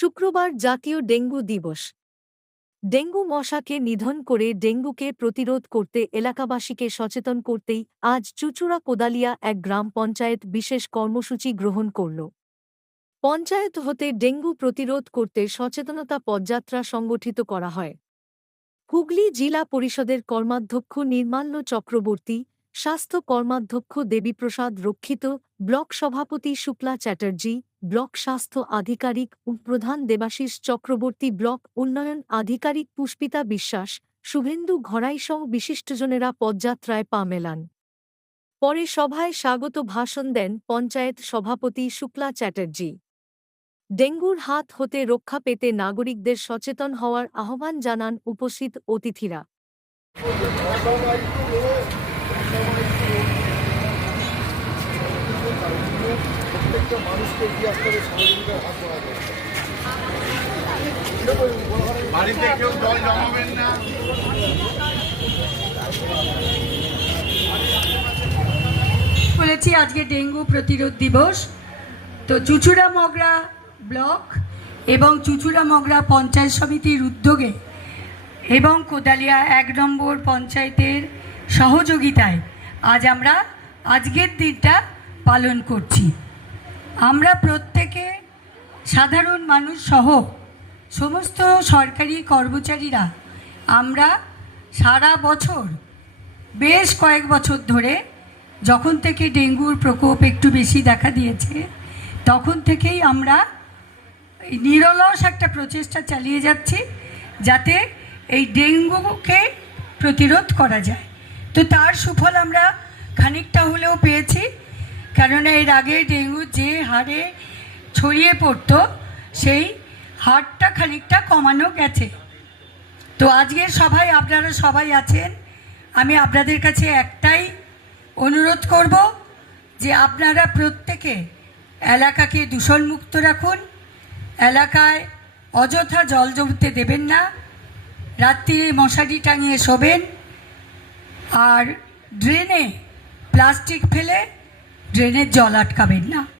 শুক্রবার জাতীয় ডেঙ্গু দিবস। ডেঙ্গু মশাকে নিধন করে ডেঙ্গুকে প্রতিরোধ করতে এলাকাবাসীকে সচেতন করতেই আজ চুঁচুড়া কোদালিয়া এক গ্রাম পঞ্চায়েত বিশেষ কর্মসূচি গ্রহণ করল। পঞ্চায়েত হতে ডেঙ্গু প্রতিরোধ করতে সচেতনতা পদযাত্রা সংগঠিত করা হয়। হুগলি জেলা পরিষদের কর্মাধ্যক্ষ নির্মাল্য চক্রবর্তী, স্বাস্থ্য কর্মাধ্যক্ষ দেবীপ্রসাদ রক্ষিত, ব্লক সভাপতি শুক্লা চ্যাটার্জি, ব্লক স্বাস্থ্য আধিকারিক প্রধান দেবাশিস চক্রবর্তী, ব্লক উন্নয়ন আধিকারিক পুষ্পিতা বিশ্বাস, শুভেন্দু ঘরাইসহ বিশিষ্টজনেরা পদযাত্রায় পা মেলান। পরে সভায় স্বাগত ভাষণ দেন পঞ্চায়েত সভাপতি শুক্লা চ্যাটার্জি। ডেঙ্গুর হাত হতে রক্ষা পেতে নাগরিকদের সচেতন হওয়ার আহ্বান জানান উপস্থিত অতিথিরা। বলেছি আজকে ডেঙ্গু প্রতিরোধ দিবস। তো চুঁচুড়া মগরা ব্লক এবং চুঁচুড়া মগরা পঞ্চায়েত সমিতির উদ্যোগে এবং কোদালিয়া ১ নম্বর পঞ্চায়েতের সহযোগিতায় আজ আমরা আজকের দিনটা পালন করছি। আমরা প্রত্যেকে সাধারণ মানুষ সহ সমস্ত সরকারি কর্মচারীরা আমরা সারা বছর বেশ কয়েক বছর ধরে যখন থেকে ডেঙ্গুর প্রকোপ একটু বেশি দেখা দিয়েছে তখন থেকেই আমরা নিরলস একটা প্রচেষ্টা চালিয়ে যাচ্ছি যাতে এই ডেঙ্গুকে প্রতিরোধ করা যায়। তো তার সুফল আমরা খানিকটা হলেও পেয়েছি, কেননা এর আগে ডেঙ্গু যে হারে ছড়িয়ে পড়তো সেই হারটা খানিকটা কমানো গেছে। তো আজকের সভায় আপনারা সবাই আছেন, আমি আপনাদের কাছে একটাই অনুরোধ করব যে আপনারা প্রত্যেকে এলাকাকে দূষণমুক্ত রাখুন, এলাকায় অযথা জল জমতে দেবেন না, রাত্রিরে মশারি টাঙিয়ে শোবেন, আর ড্রেনে প্লাস্টিক ফেলে ড্রেনের জল আটকাবেন না।